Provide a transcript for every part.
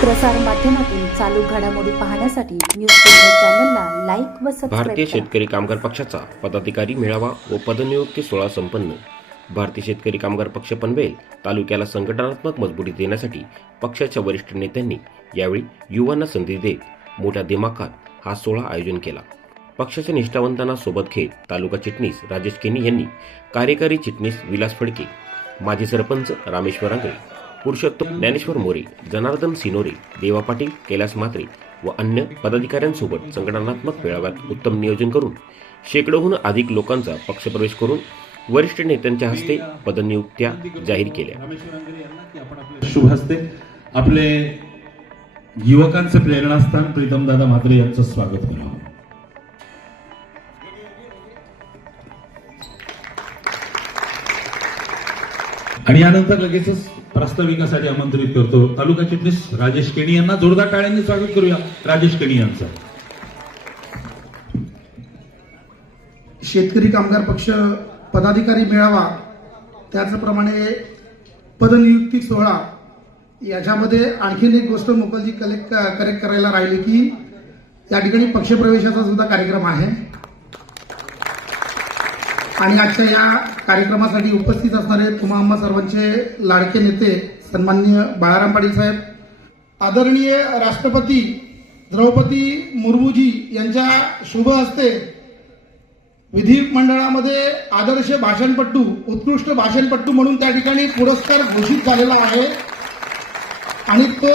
प्रसार माध्यमातून चालू घडामोडी पाहण्यासाठी न्यूज चॅनलला लाईक व सबस्क्राईब भारतीय शेतकरी कामगार पक्षाचा पदाधिकारी मेळावा व पदनियुक्ती सोहळा संपन्न. भारतीय शेतकरी कामगार पक्ष पनवेल तालुक्याला संघटनात्मक मजबूती देण्यासाठी पक्षाच्या वरिष्ठ नेत्यांनी यावेळी युवांना संधी देत मोठ्या दिमाखात हा सोहळा आयोजन केला. पक्षाच्या निष्ठावंतांना सोबत घेत तालुका चिटणीस राजेश केनी यांनी कार्यकारी चिटणीस विलास फडके माजी सरपंच रामेश्वर आंगळे पुरुषोत्तम ज्ञानेश्वर मोरे जनार्दन सिनोरे देवा पाटील कैलास मात्रे व अन्य पदाधिकाऱ्यांसोबत संघटनात्मक मेळाव्यात उत्तम नियोजन करून शेकडोहून अधिक लोकांचा पक्षप्रवेश करून वरिष्ठ नेत्यांच्या हस्ते पदनियुक्त्या जाहीर केल्या. शुभ हस्ते आपले युवकांचे प्रेरणास्थान प्रीतमदादा म्हात्रे यांचं स्वागत करावं आणि यानंतर लगेचच प्रास्ताविकासाठी आमंत्रित करतो. तालुका चिटणीस राजेश केणी यांना जोरदार टाळ्यांनी स्वागत करूया. राजेश केणी यांचं. शेतकरी कामगार पक्ष पदाधिकारी मेळावा त्याचप्रमाणे पदनियुक्ती सोहळा याच्यामध्ये आणखीन एक गोष्ट मोकलजी कलेक्ट करेक्ट करायला राहिली की या ठिकाणी पक्षप्रवेशाचा सुद्धा कार्यक्रम आहे. आणि आजच्या या कार्यक्रमासाठी उपस्थित असणारे तुम्हा आम्हा सर्वांचे लाडके नेते सन्माननीय बाळाराम पाटील साहेब आदरणीय राष्ट्रपती द्रौपदी मुर्मूजी यांच्या शुभ हस्ते विधिमंडळामध्ये आदर्श भाषणपट्टू उत्कृष्ट भाषणपट्टू म्हणून त्या ठिकाणी पुरस्कार घोषित झालेला आहे. आणि तो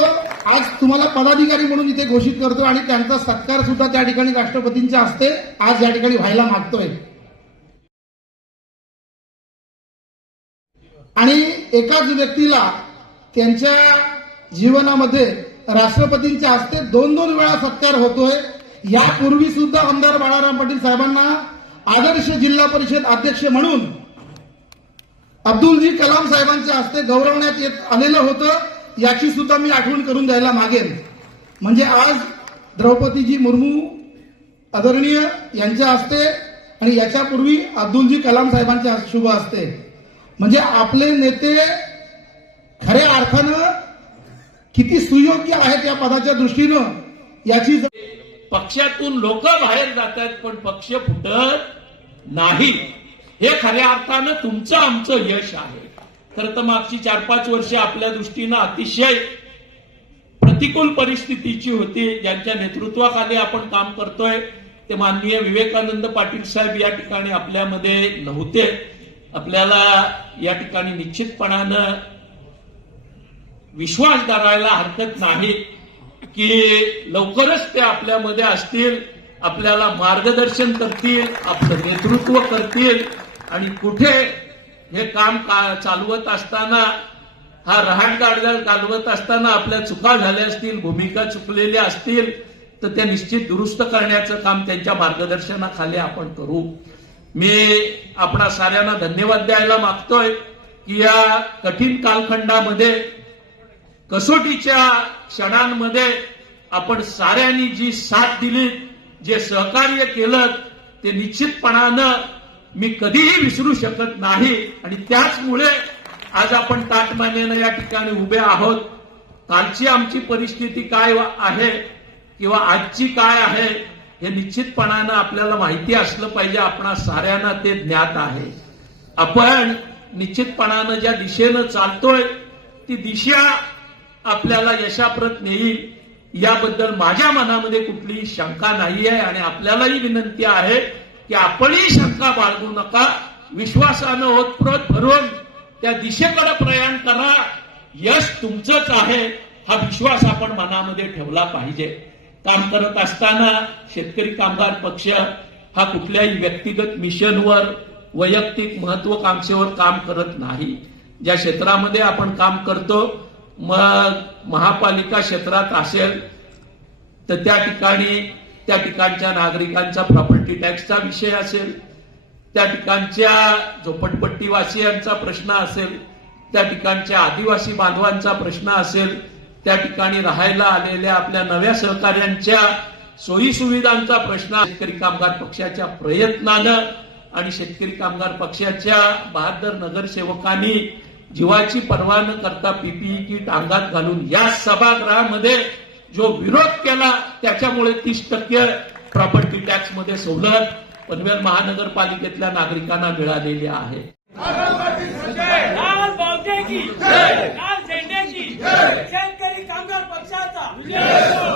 आज तुम्हाला पदाधिकारी म्हणून इथे घोषित करतो आणि त्यांचा सत्कार सुद्धा त्या ठिकाणी राष्ट्रपतींच्या हस्ते आज या ठिकाणी व्हायला मागतोय. आणि एकाच व्यक्तीला त्यांच्या जीवनामध्ये राष्ट्रपतींच्या हस्ते दोन दोन वेळा सत्कार होतोय. यापूर्वी सुद्धा आमदार बाळाराम पाटील साहेबांना आदर्श जिल्हा परिषद अध्यक्ष म्हणून अब्दुलजी कलाम साहेबांच्या हस्ते गौरवण्यात येत आलेलं होतं. याची सुद्धा मी आठवण करून द्यायला मागेन. म्हणजे आज द्रौपदीजी मुर्मू आदरणीय यांच्या हस्ते आणि याच्यापूर्वी अब्दुलजी कलाम साहेबांच्या शुभ असते म्हणजे आपले नेते खऱ्या अर्थानं किती सुयोग्य आहेत या पदाच्या दृष्टीनं याची पक्षातून लोक बाहेर जात आहेत पण पक्ष फुटत नाही. हे खऱ्या अर्थानं तुमचं आमचं यश आहे. खरं तर मागची चार पाच वर्षे आपल्या दृष्टीनं अतिशय प्रतिकूल परिस्थितीची होती. ज्यांच्या नेतृत्वाखाली आपण काम करतोय ते माननीय विवेकानंद पाटील साहेब या ठिकाणी आपल्यामध्ये नव्हते. आपल्याला या ठिकाणी निश्चितपणानं विश्वास धरायला हरकत नाही की लवकरच ते आपल्यामध्ये असतील आपल्याला मार्गदर्शन करतील आपलं नेतृत्व करतील. आणि कुठे हे काम का- चालवत असताना हा रहाटगाडा चालवत असताना आपल्या चुका झाल्या असतील भूमिका चुकलेल्या असतील तर त्या निश्चित दुरुस्त करण्याचं काम त्यांच्या मार्गदर्शनाखाली आपण करू. मी आपणा साऱ्यांना धन्यवाद द्यायला मागतोय की या कठीण कालखंडामध्ये कसोटीच्या क्षणांमध्ये आपण साऱ्यांनी जी साथ दिली जे सहकार्य केलं ते निश्चितपणानं मी कधीही विसरू शकत नाही. आणि त्याचमुळे आज आपण ताटमान्यानं या ठिकाणी उभे आहोत. कालची आमची परिस्थिती काय आहे किंवा आजची काय आहे हे निश्चितपणानं आपल्याला माहिती असलं पाहिजे आपणा साऱ्यांना ते ज्ञात आहे. आपण निश्चितपणानं ज्या दिशेनं चालतोय ती दिशा आपल्याला यशाप्रत नेईल याबद्दल माझ्या मनामध्ये कुठलीही शंका नाही आहे आणि आपल्यालाही विनंती आहे की आपणही शंका बाळगू नका. विश्वासानं ओतप्रोत भरून त्या दिशेकडे प्रयाण करा. यश तुमचंच आहे हा विश्वास आपण मनामध्ये ठेवला पाहिजे. काम करत असताना शेतकरी कामगार पक्ष हा कुठल्याही व्यक्तिगत मिशनवर वैयक्तिक महत्वाकांक्षेवर काम करत नाही. ज्या क्षेत्रामध्ये आपण काम करतो मग महापालिका क्षेत्रात असेल तर त्या ठिकाणी त्या ठिकाणच्या नागरिकांचा प्रॉपर्टी टॅक्सचा विषय असेल त्या ठिकाणच्या झोपडपट्टीवासियांचा प्रश्न असेल त्या ठिकाणच्या आदिवासी बांधवांचा प्रश्न असेल त्या ठिकाणी राहायला आलेल्या आपल्या नव्या सहकार्यांच्या सोयी सुविधांचा प्रश्न शेतकरी कामगार पक्षाच्या प्रयत्नानं आणि शेतकरी कामगार पक्षाच्या बहादर नगरसेवकांनी जीवाची पर्वा न करता पीपीई किट अंगात घालून या सभागृहामध्ये जो विरोध केला त्याच्यामुळे तीस टक्के प्रॉपर्टी टॅक्समध्ये सवलत पनवेल महानगरपालिकेतल्या नागरिकांना मिळालेली आहे. लाल बावटे की